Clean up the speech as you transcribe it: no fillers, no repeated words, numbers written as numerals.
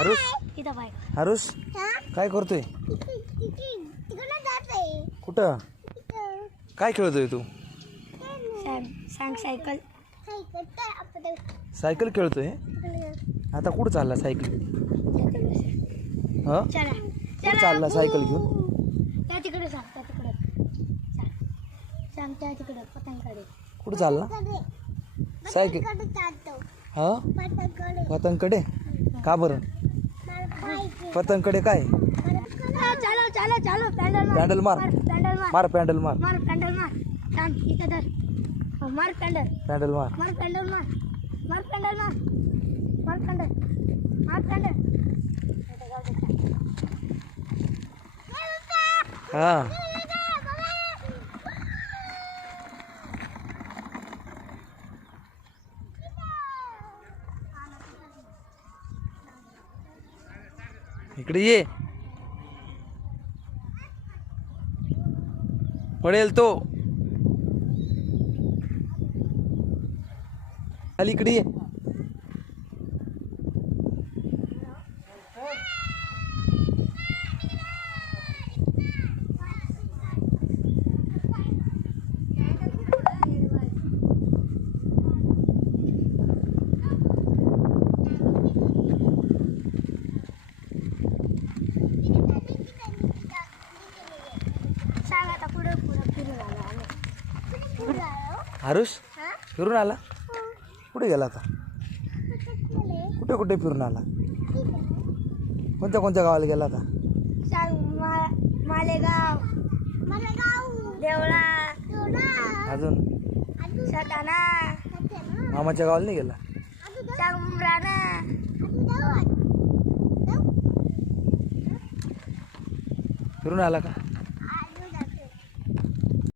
हरुष इथं बाय हरुष काय करतोय? कुठं काय खेळतोय तू? सांग सायकल सायकल खेळतोय. आता कुठं चालला सायकल? हा चला कुठं चालला सायकल घेऊन? त्या तिकडे सांग त्या तिकडे सांग त्या तिकडे पतंगकडे कुठं चालला सायकल? हा पतंगकडे का बरं? पतंगकडे काय? चालो चालो चालो पॅन्डल पॅन्डल मार पॅन्डल मार पॅन्डल मार मार पॅन्डल मार सांग इथं धर मार पॅन्डल पॅन्डल मार मार पॅन्डल मार मार पॅन्डल मार मार पॅन्डल मार पॅन्डल हा इकडे ये पडेल तो खाली इकडे ये सांग आता पुढे पुढे फिरून आलो आम्ही हरुष फिरून आला कुठे गेला आता? कुठे कुठे फिरून आला? कोणत्या कोणत्या गावाला गेला आता? सांग मालेगाव देवळा अजून सटाणा मामाच्या गावाला नाही गेला? सांग उमराणा फिरून आला का?